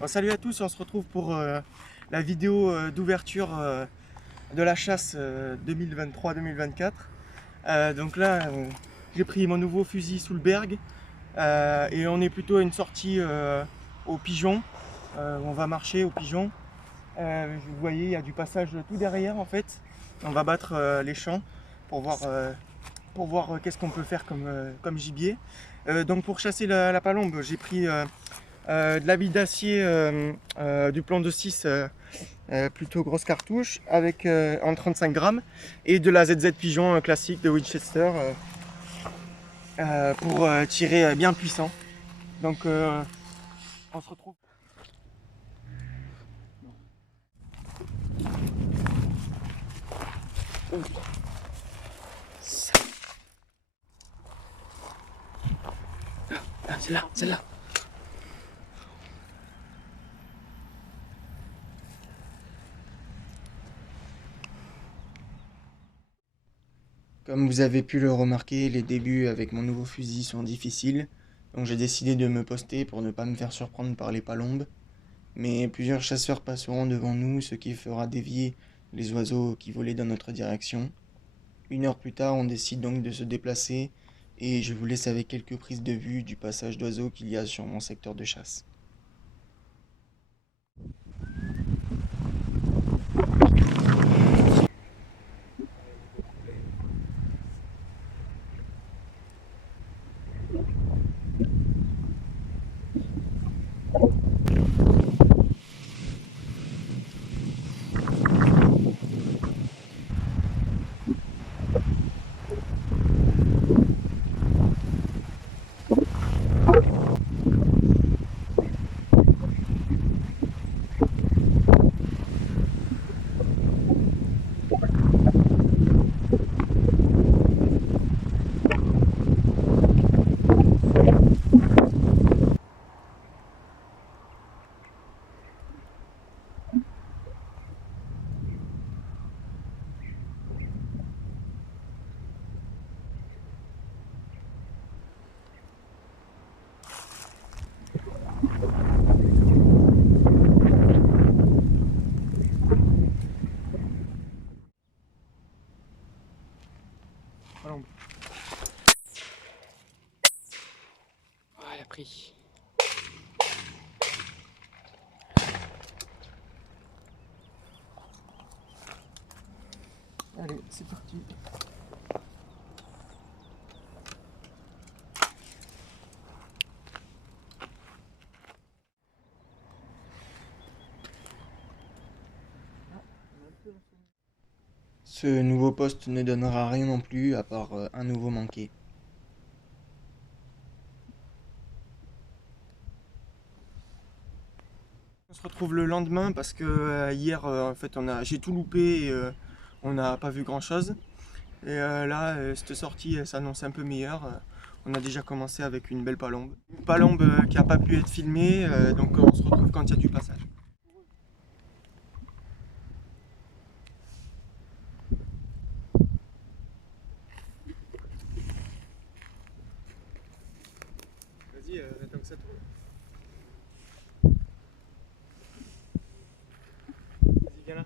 Bon, salut à tous, on se retrouve pour la vidéo d'ouverture de la chasse 2023-2024. Donc là, j'ai pris mon nouveau fusil sous le berg et on est plutôt à une sortie au pigeon. On va marcher au pigeon. Vous voyez, il y a du passage tout derrière en fait. On va battre les champs pour voir qu'est-ce qu'on peut faire comme gibier. Donc pour chasser la palombe, j'ai pris de la bille d'acier, du plomb de 6, plutôt grosse cartouche, avec en 35 grammes, et de la ZZ Pigeon classique de Winchester pour tirer bien puissant. Donc on se retrouve. Ah, celle-là, celle-là. Comme vous avez pu le remarquer, les débuts avec mon nouveau fusil sont difficiles, donc j'ai décidé de me poster pour ne pas me faire surprendre par les palombes. Mais plusieurs chasseurs passeront devant nous, ce qui fera dévier les oiseaux qui volaient dans notre direction. Une heure plus tard, on décide donc de se déplacer et je vous laisse avec quelques prises de vue du passage d'oiseaux qu'il y a sur mon secteur de chasse. Voilà, elle a pris. Allez, c'est parti. Ce nouveau poste ne donnera rien non plus à part un nouveau manqué. On se retrouve le lendemain parce que hier en fait j'ai tout loupé et on n'a pas vu grand chose. Et là, cette sortie s'annonce un peu meilleure. On a déjà commencé avec une belle palombe. Une palombe qui n'a pas pu être filmée, donc on se retrouve quand il y a du passage. Vas-y, tant que ça tourne. Vas-y, viens là.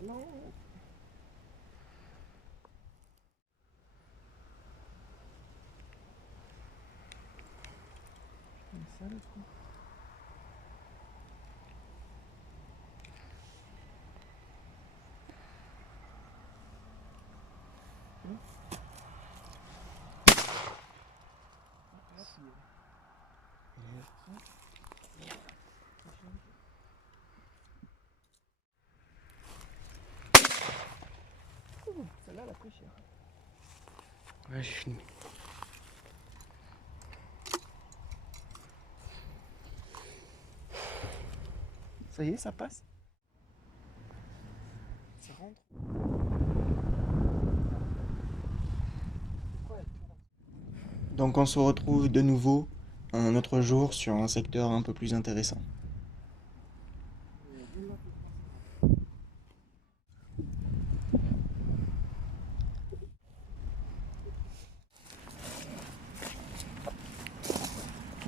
Non. Ça, le trou. Celle-là, elle a pris cher. Ouais, j'ai fini. Ça y est, ça passe. Ça rentre. Donc on se retrouve de nouveau un autre jour sur un secteur un peu plus intéressant.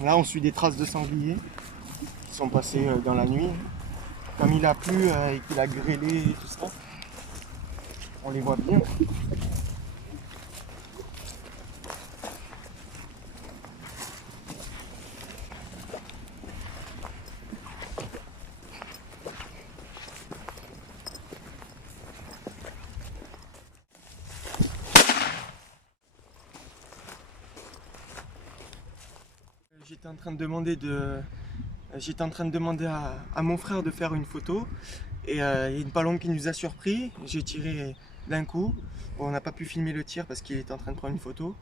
Là on suit des traces de sangliers qui sont passées dans la nuit. Comme il a plu et qu'il a grêlé et tout ça, on les voit bien. J'étais en train de demander à mon frère de faire une photo et il y a une palombe qui nous a surpris. J'ai tiré d'un coup. Bon, on n'a pas pu filmer le tir parce qu'il était en train de prendre une photo.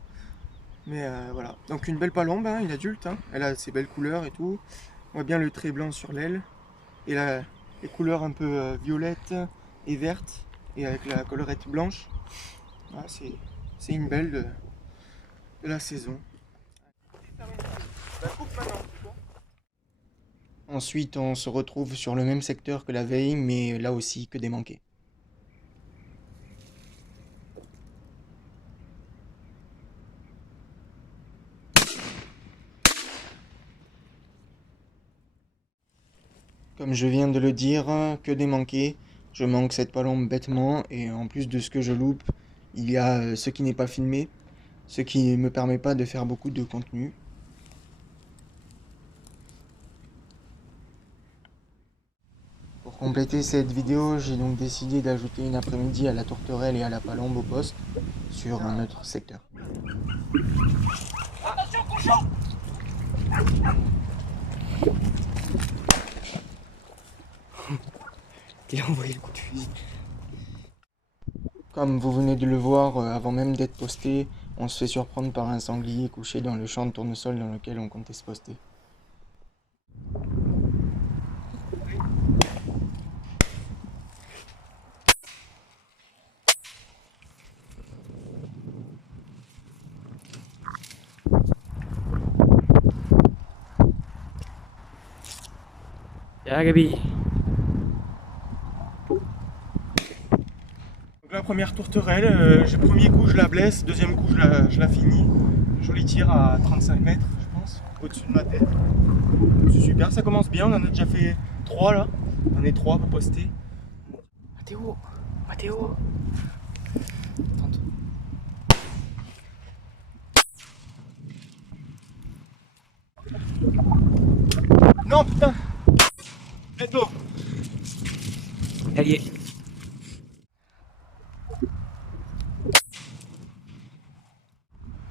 Mais voilà. Donc une belle palombe, hein, une adulte. Hein. Elle a ses belles couleurs et tout. On voit bien le trait blanc sur l'aile. Et là, les couleurs un peu violettes et vertes. Et avec la collerette blanche. Voilà, c'est une belle de la saison. Ensuite, on se retrouve sur le même secteur que la veille, mais là aussi que des manqués. Comme je viens de le dire, que des manqués. Je manque cette palombe bêtement, et en plus de ce que je loupe, il y a ce qui n'est pas filmé, ce qui ne me permet pas de faire beaucoup de contenu. Pour compléter cette vidéo, j'ai donc décidé d'ajouter une après-midi à la tourterelle et à la palombe au poste sur un autre secteur. Attention, cochon! Il a envoyé le coup de fusil. Comme vous venez de le voir, avant même d'être posté, on se fait surprendre par un sanglier couché dans le champ de tournesol dans lequel on comptait se poster. Ya, Gabi. Donc la première tourterelle, premier coup je la blesse, deuxième coup je la finis. Joli tir à 35 mètres je pense, au-dessus de ma tête. C'est super, ça commence bien, on en a déjà fait 3 là. On est 3 pour poster. Mathéo, Mathéo. Tente. Non putain. Let's go. Allié.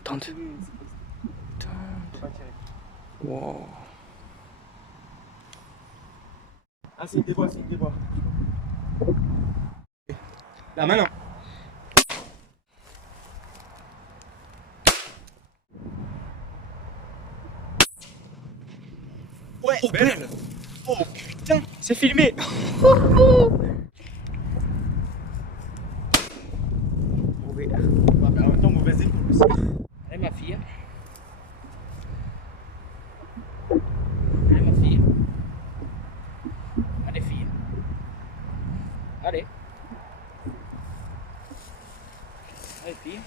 Tente. Wow. Ah c'est une débois, c'est une débois. Là maintenant. Ouais, Oh, belle. Oh putain. C'est filmé. Oui. Bah, en même temps mauvaise épaule aussi. Allez ma fille. Allez ma fille. Allez fille. Allez. Allez fille.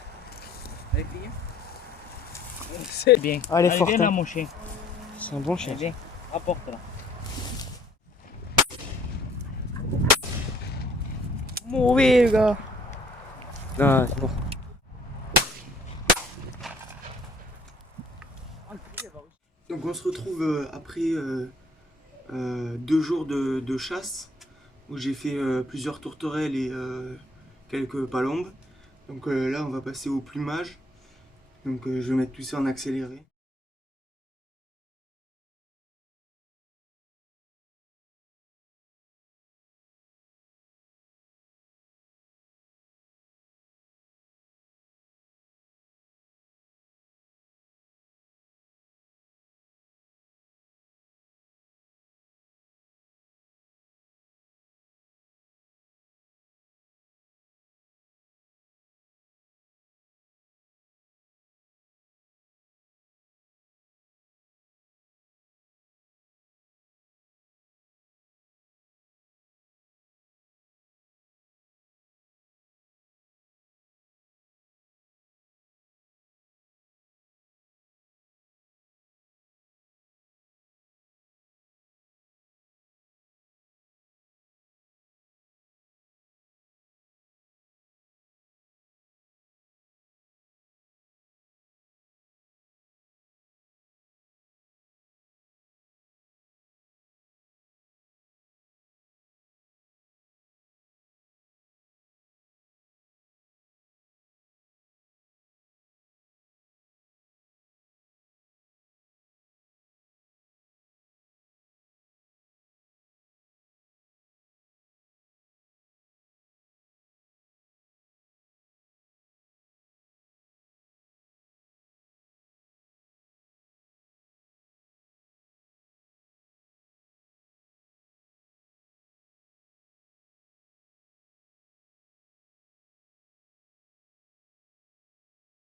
Allez fille. C'est bien. Ah, elle est Allez, forte, viens hein. là mon chien. C'est un bon chien. Allez, viens. Apporte là. Mauvais, le gars. Non, c'est bon. Donc on se retrouve après 2 jours de chasse où j'ai fait plusieurs tourterelles et quelques palombes. Donc là on va passer au plumage. Donc je vais mettre tout ça en accéléré.